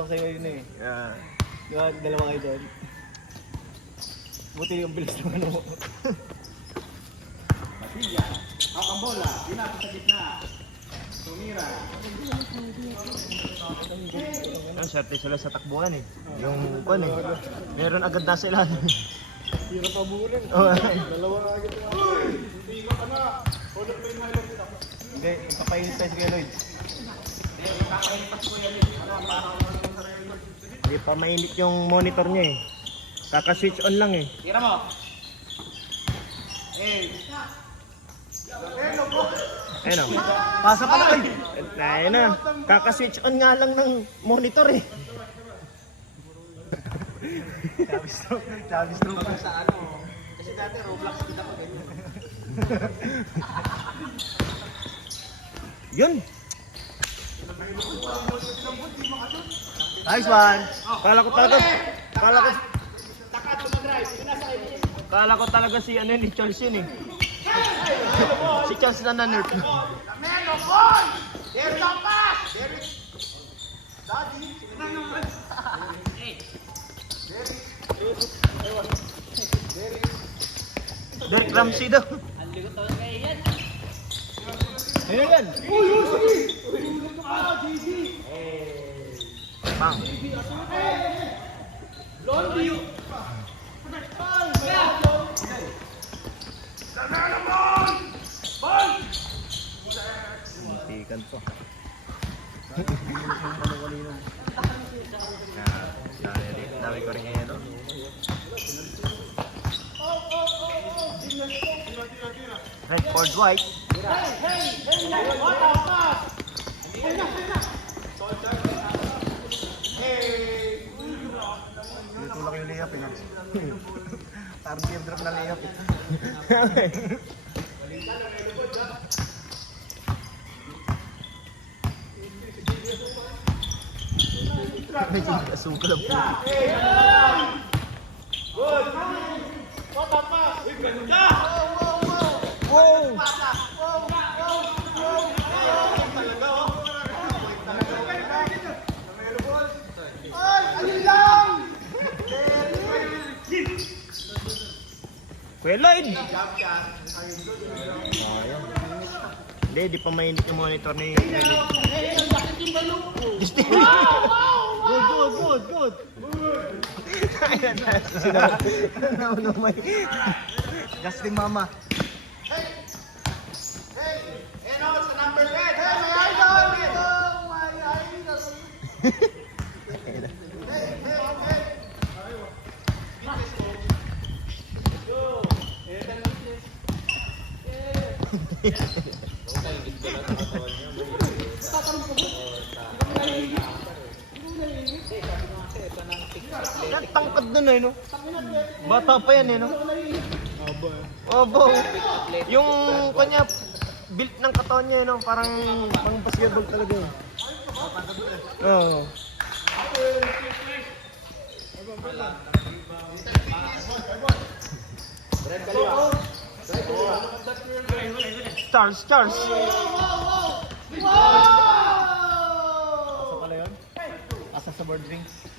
Sa'yo yun eh. Yeah. Di ba, dalawa kayo doon? Buti yung bilis ng ano mo. Matilla. Ang bola. Pinapos sa gitna. Tumira. Ang swerte sila sa takbuhan eh. Yung kwan eh. Meron agad na sila. Hirap paburin. Oh. Dalawa na agad yung ako. Tingnan ka na. Hold up pa yung highlight dito. Hindi, papainit tayo si Kuya Lloyd. Hindi pa mainit yung monitor niya eh. Kaka-switch on lang eh. Tira mo. Ayun o. Pasa pa lang. Ayun na. Kaka-switch on nga lang ng monitor eh. Chavis stroke pa Sa ano. Kasi dati Roblox kita pa ganyan. Yun. Nice one. Kala ko talaga si ano ni Charles yun eh. Si Charles na nerf. Melo, boy! There's the pass! There is... Daddy! Derek Ramsey daw. Ayun yan! Bang. Muntikan to. Dami ko rin ngayon. Right, Ford White. Tinutulak yung layup eh. Parang teardrop na layup eh. Medyo asukal ang puti. Wow! Kuya Lloyd! Hindi, di pa mainit yung monitor ni Kuya Lloyd. Good! Ano may... Justin Mama. And now it's the number red! Hey, my idol! Oh, my idol! Yan, tangkad nun eh, no? Bata pa yan eh, no? Obo. Yung kanya, built ng katawan niya, no? Parang pang basketball talaga eh. Oo. Charles! Asa pala yun? Asa sa board drinks.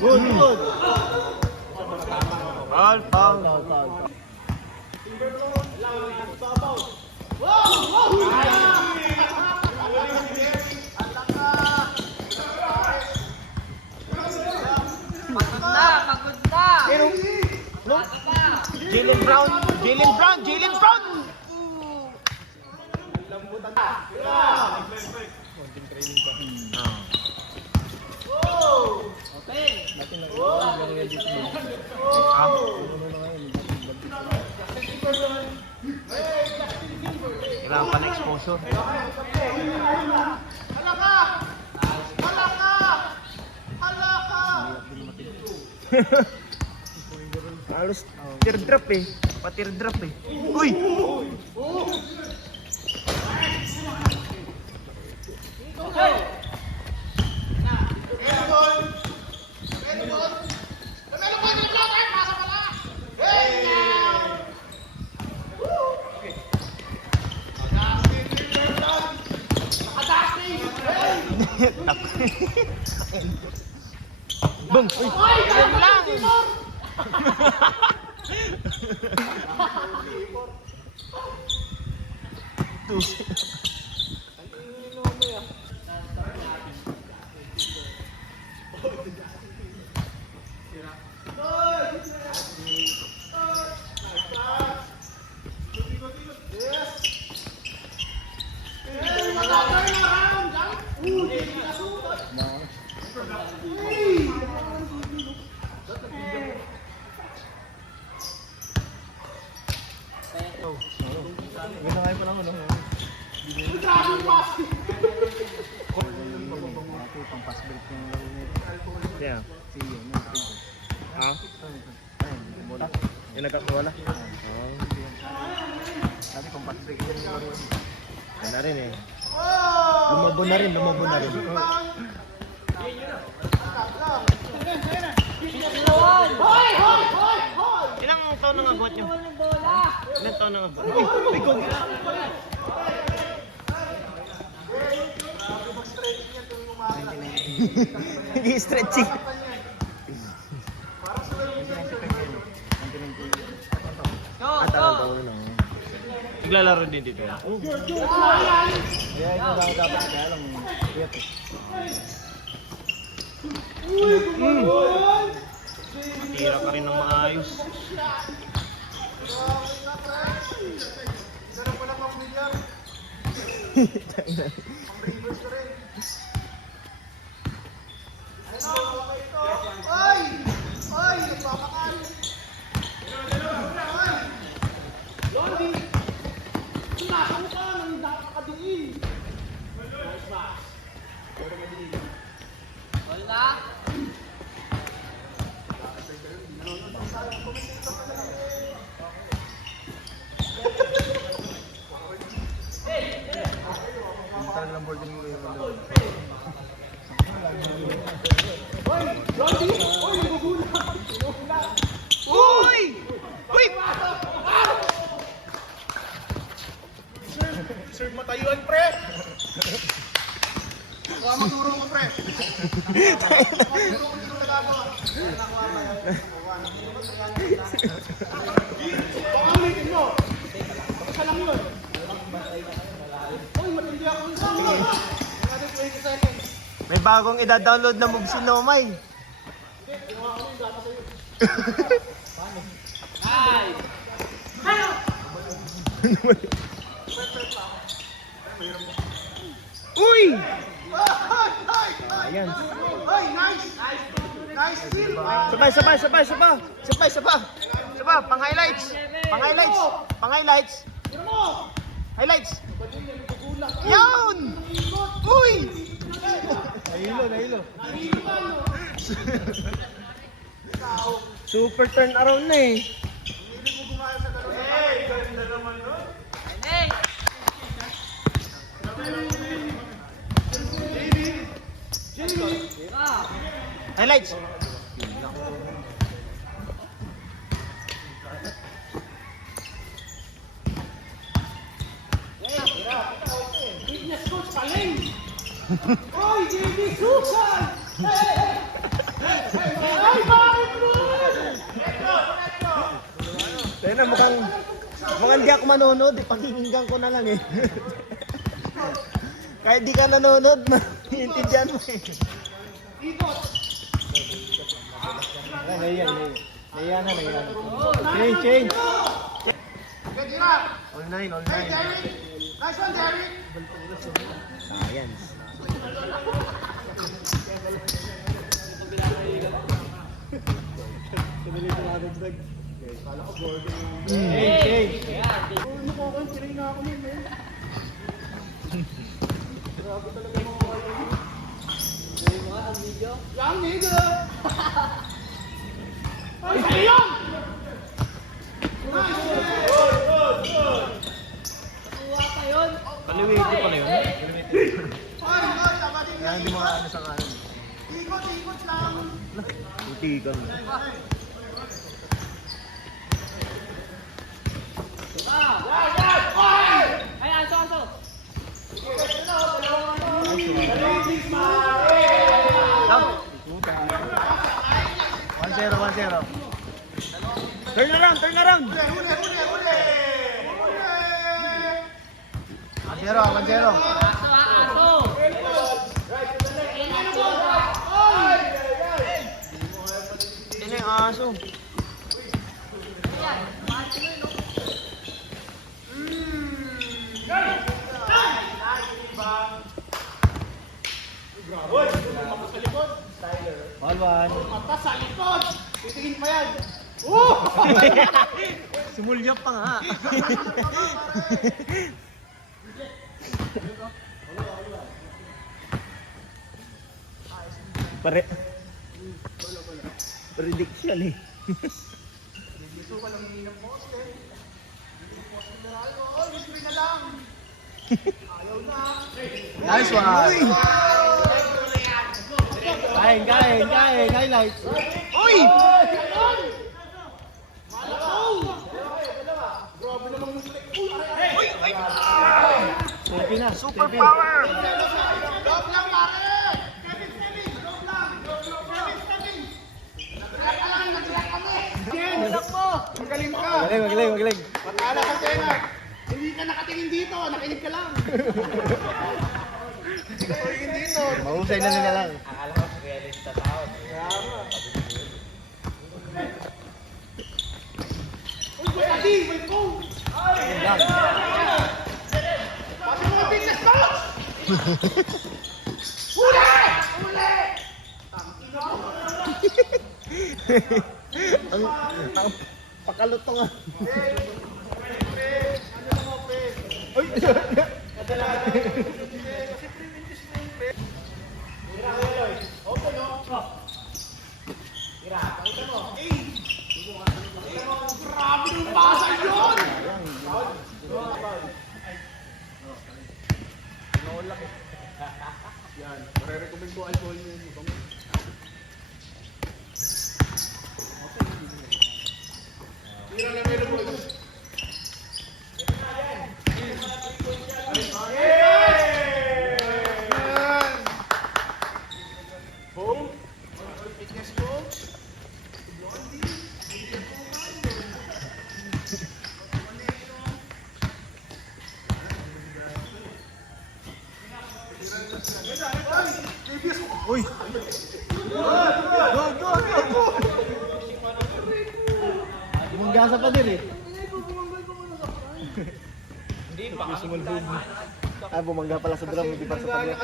Good! Foul. Pagod na! No? Jalen Brown! Kailangan pa na exposure. Halos teardrop eh. Pa-teardrop eh. Uy! Hey, boy! Boom! Uy! Yan lang! Ganda kayo pa naman, no? Pang pass break yung laro nito. Yeah. Si yun, Ha? ayun, bola. Yung nagkakawala? Oo. Sabi pang pass break yung laro nito. Yan na rin eh. Lumabo na rin. Ilang taon nang agwat nyo? Ilang taon nang agwat? Uy! May gogi! Hindi stretching. Tagal taon na. Naglalaro din dito. Kaya ito lang dapat kaya lang iyat eh. Tira ka rin ng maayos. Yung talaga lang board yung laro. Uy! Uy! Sir, matayuan, pre! Baka maturo mo, pre! Baka ulitin mo! Isa lang yun! Uy, matindi ako sa mga! Another 20 seconds! May bagong i-download na move si Nomay. Uy! Ayan. Uy, nice! Nice steal! Sabay, pang highlights. Pang highlights. Highlights. Yun! Uy! Nahilo. Super turn around na eh. Highlights. Fitness coach, paling! Uy, JB Susan! Ay, bakit mo? Tayo na, mukhang hindi ako manonood eh. Pakikinggan ko na lang eh. Kahit di ka nanonood, maintindihan mo eh. Ikot! Nahiya na. Change. Ready na! All nine. Hey, Derek! Nice one, Derek! Science. Change. Ano ko ako, pinay na ako nun, eh. Grabe talaga mga kayo. Yang nigga! Ay, sayang! Nice! Kaliwiti pala yun. Ay, tama din Kaya hindi mga ano sa kanan. Ikot lang! Tutikan mo. 1-0. Turn around, turn around. 1-0. Sino yung aso? Balban. Mata sa likod! Titingin pa yan! Sumulyap pa nga. Pare. Prediction eh. Gusto ka lang hindi ng poste. Hindi ng poste na lalo. Oh, libre na lang! Ayaw na! Nice one. Kain. Highlights. Uy! Grabe namang muslik. Selfie na. Super power. Drop lang pare! Kevin Stelling! Drop lang! Kevin Stelling! Nagsiyak kami! Isak mo! Magaling ka! Magaling. Matala ka Sena! Hindi ka nakatingin dito! Nakinig ka lang! Nakatingin dito! Mahusay na nila lang. Uy, Butati! May phone! Pasok mo ang fitness coach! Huli! ang pakalutong ah. Grabe yung basa yun! Yan, marirecommend ko alcohol yun. Tira na meron mo. Boom. Fitness coach. Uy! Go! Bumangga pa din eh. Hindi pa sumulbog. Bumangga pala sa drum, hindi pa sa pagla.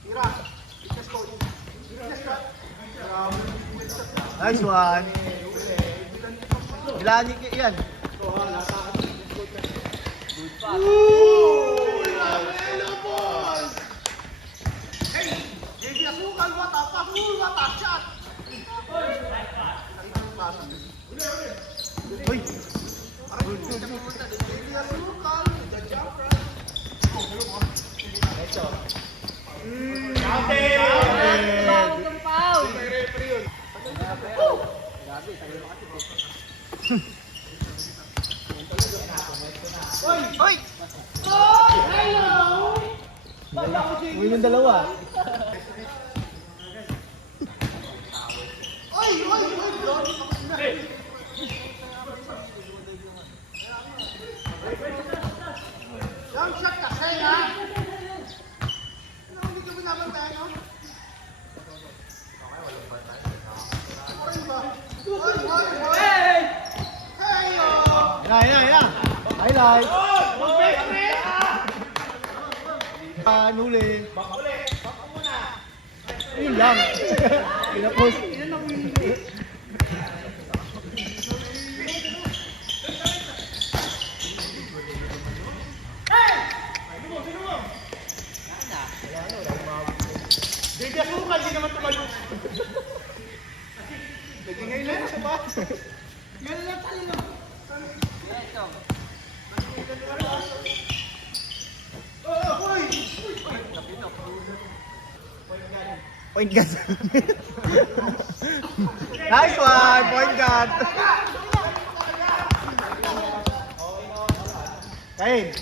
Tira. Fitness coach. Fitness coach. Nice one. Ilan yan? Baby Asukal, what a pass, what a shot! Uy! Baby Asukal, the jumper. Uy! Uy, yung dalawa. Jump shot kasi ha? Ano, hindi ka binabantayan, no? Hey! Hey, oh! Yan. Highlight. Huli. Baka muna. Yun lang. Pinapost. Baby Asukal, di naman tumalong. Nagingay lang sa ba? Gano'n lang tayo lang. Point guard. Nice one. Point guard. Kain.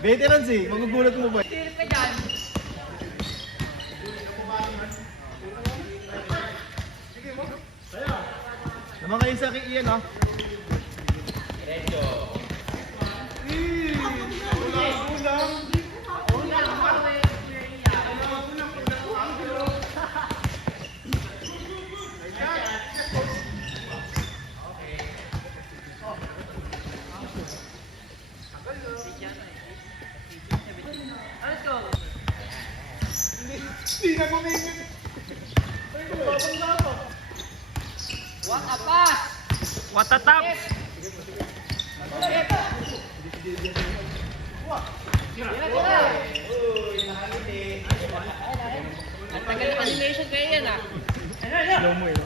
Veterans eh. Magugulat mo ba? Naman kayo sa akin iyan, ha? Hindi na kumingin. What a tap! Tagal ng animation kayo yan ah. Slow mo, eh.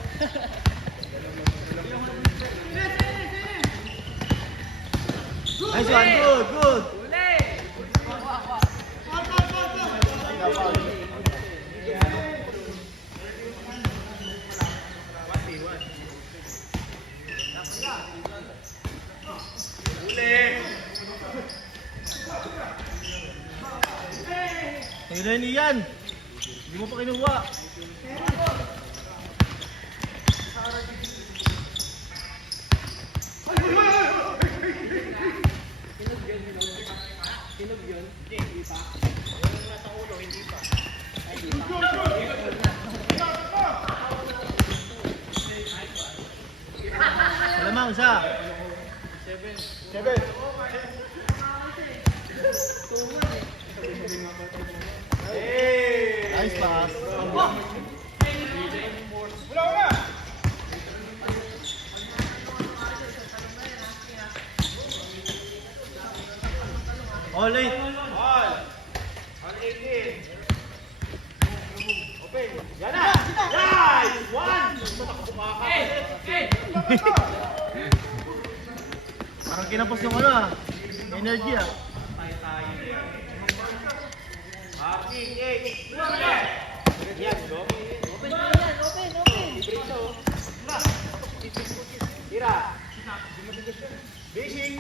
Nice one, good, good! Sa'yo na yun, Ian. Hindi mo pa kinuha. Malamang siya. 7. Nice pass. Wala. All eight. All 18. Open. Yan na. Nice. 1. Parang kinapos yung ano, ah. Energy, ah. Yan, go. Open mo yan, open. Tira. Basic.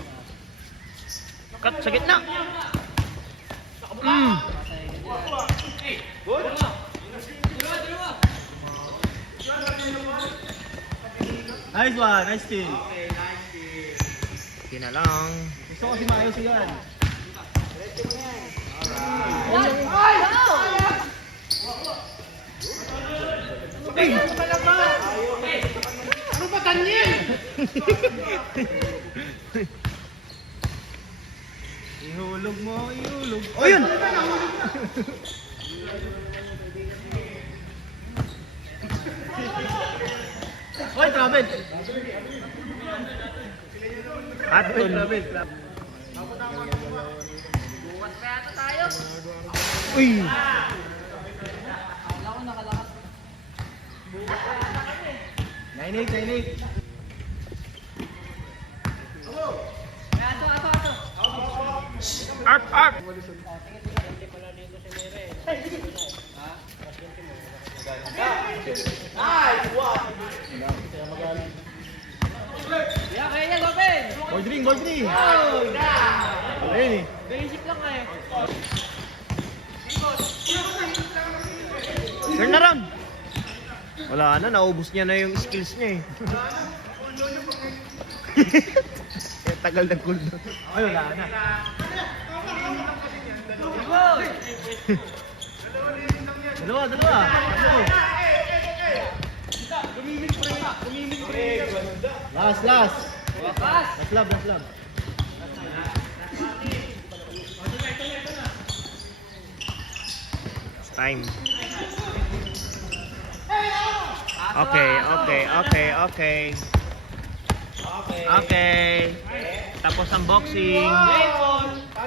Cut sa gitna. Mm. Good. Nice one, nice steal. Okay, nice kill. Hindi na lang. Gusto ko si Mayo si yan. Ay! Ano ba ganyan? Ihulog mo, ihulog. Oh, yun! Oy, travel! Atun. Bukas pa yata tayo. Uy! Akala ko nakalakas. 9-8, 9-8. Ato. Arp, arp! Nice. One. Yeah, kaya yan, open. Ball drink, ball drink! Oh, Ayun eh. Basic lang eh. Turn around! Wala na, naubos niya na yung skills niya eh. Tagal ng cooldown. Ay, wala na. Dalawa. Tatlo. Last. Wakas. Last love. It's time. Okay. Tapos ang boxing.